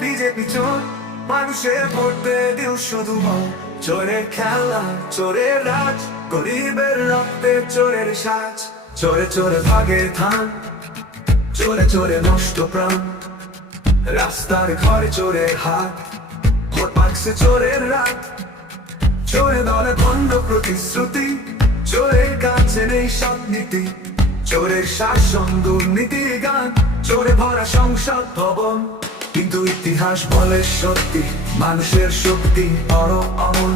BJP চোর, মানুষের ভোটে দিল শুধু ভোট। চোরের খেলা, চোরের রাজ, গরিবের রক্তে চোরের সাজ। চোরে চোরে ভাগে ধান, চোরে চোরে নষ্ট প্রাণ। রাস্তার ঘরে চোরের হাত, ভোট মাগছে চোরের রাত। চোরে দলে ভণ্ড প্রতিশ্রুতি, চোরের কাছে নেই সৎ নীতি। চোরের শাসন দুর্নীতির গান, চোরে ভরা সংসদ ভবন। কিন্তু ইতিহাস বলে সত্যি, মানুষের শক্তি বড় অমন।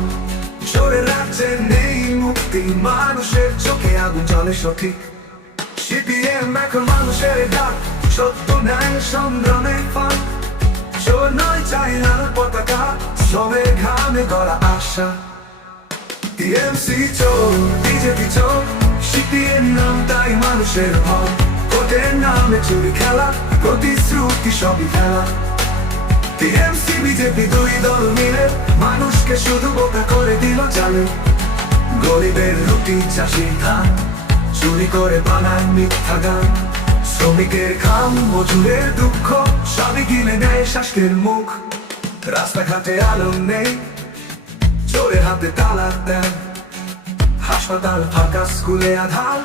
চোরের রাজ্যে নেই মুক্তি, মানুষের চোখে আগুন জ্বলে সঠিক। সিপিএম এখন মানুষের ডাক, সত্য ন্যায় সংগ্রামের ফাঁক। চোর নয় চাই লাল পতাকা, শ্রমের ঘামে গড়া আশা। টিএমসি চোর, বিজেপি চোর, সিপিএম নাম তাই মানুষের ভয়। ভোটের নামে চুরি খেলা, প্রতিশ্রুতি সবই খেলা। টিএমসি বিজেপি দুই দল মিলে মানুষকে শুধু বোকা করে দিল জালে। গরিবের রুটি, চাষির ধান, চুরি করে বানায় মিথ্যা গান। শ্রমিকের ঘাম, মজুরের দুঃখ, সবই গিলে নেয় শাসকের মুখ। রাস্তাঘাটে আলো নেই, চোরের হাতে তালা দেন। হাসপাতাল ফাঁকা, স্কুলে আধার,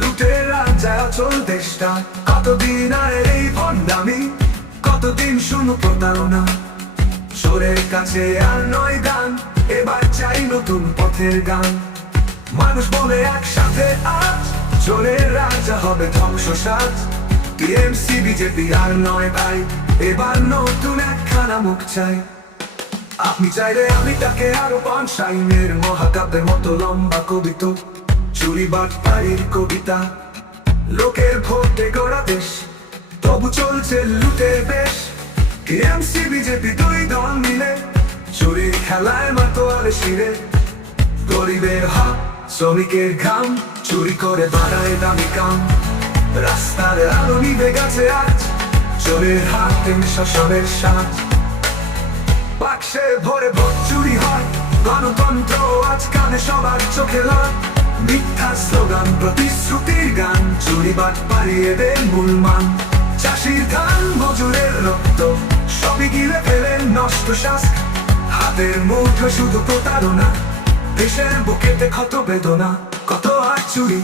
লুটের রাজ্জায় চল দেশটা। কতদিন আর এই ভণ্ডামি, কতদিন শুনো প্রতারণা। চোরের কাছে আর নয় গান, এবার চাই নতুন পথের গান। মানুষ বলে একসাথে আজ, চোরের রাজা হবে ধ্বংস সাজ। টিএমসি বিজেপি আর নয় ভাই, এবার নতুন একখানা মুখ চাই। আপনি চাইলে আমি তাকে আরো পানশাইনের মহাকাব্যের মতো লম্বা কবিতা। চুরি বাটপাড়ির কবিতা, লোকের ভোটে গড়া দেশ, তবু চলছে লুটের বেশ। টিএমসি বিজেপি দুই দল মিলে চুরির খেলায় মাতোয়ারে শিরে। গরিবের হাত, শ্রমিকের ঘাম, চুরি করে বাড়ায় দামি কাম। রাস্তার আলো নিভে গেছে আজ, চোরের হাতে শাসনের সাজ। বাক্সে ভরে ভোট চুরি হয়, গণতন্ত্র আজ কানে সবার চোখে লয়। মিথ্যা স্লোগান, প্রতিশ্রুতির গান, চুরি বাটপাড়ি এদের মূল মান। চাষির ধান, মজুরের রক্ত, সবই গিলে ফেলেন নষ্ট শ্বাস। হাতের মুঠো শুধু প্রতারণা, দেশের বুকেতে ক্ষত বেদনা। কত আর চুরি,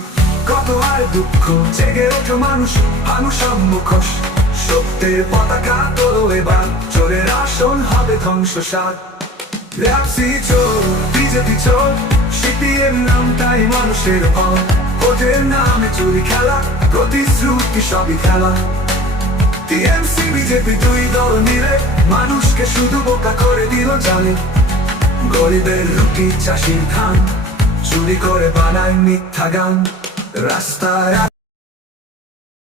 কত আর দুঃখ, জেগে ওঠো মানুষ, মানুষ সব মুখোশ। সত্যের পতাকা তোলো এবার, চোরের আসন হবে ধ্বংস সার। টিএমসি চোর, বিজেপি চোর, সিপিএম নাম তাই মানুষের ভয়। ভোটের নামে চুরি খেলা, প্রতিশ্রুতি সবই খেলা। টিএমসি বিজেপি দুই দল মিলে মানুষকে শুধু বোকা করে দিল জালে। গরিবের রুটি, চাষির ধান, চুরি করে বানায় মিথ্যা গান। রাস্তায়